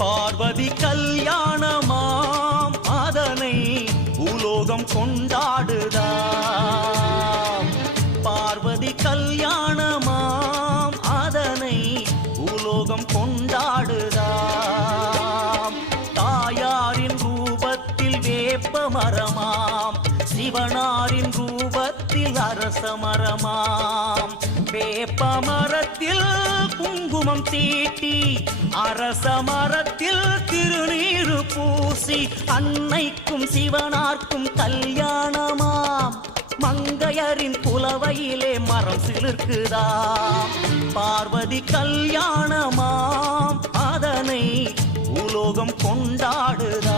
பார்வதி கல்யாணமாம் அதனை பூலோகம் கொண்டாடுதாம். பார்வதி கல்யாணமாம் அதனை பூலோகம் கொண்டாடுதாம். தாயாரின் ரூபத்தில் வேப்ப மரமாம், சிவனாரின் ரூபத்தில் அரச மரமாம். வேப்ப மரத்தில் குங்குமம் தீட்டி, அரச மரத்தில் திருநீரு பூசி, அன்னைக்கும் சிவனார்க்கும் கல்யாணமாம். மங்கையரின் புலவையிலே மரம் சிலிர்க்குதாம். பார்வதி கல்யாணமாம் அதனை பூலோகம் கொண்டாடுதா.